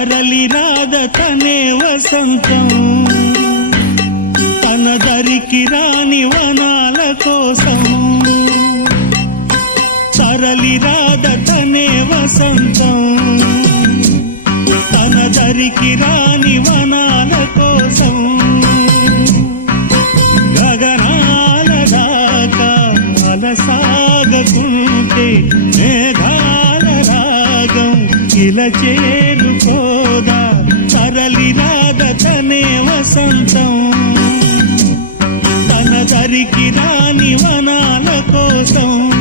తరలి రాద తనే వసంతం తన దరికి రాని వనాల కోసం తరలి రాద తనే వసంతం తన దరికి రాని వనాల కోసం గగనాల దాకా అలసాగకుంటే మేఘాల రాగం ఇలా చేరుకోదా తరలి రాద తనే వసంతం తన దరికి రాని వనాల కోసం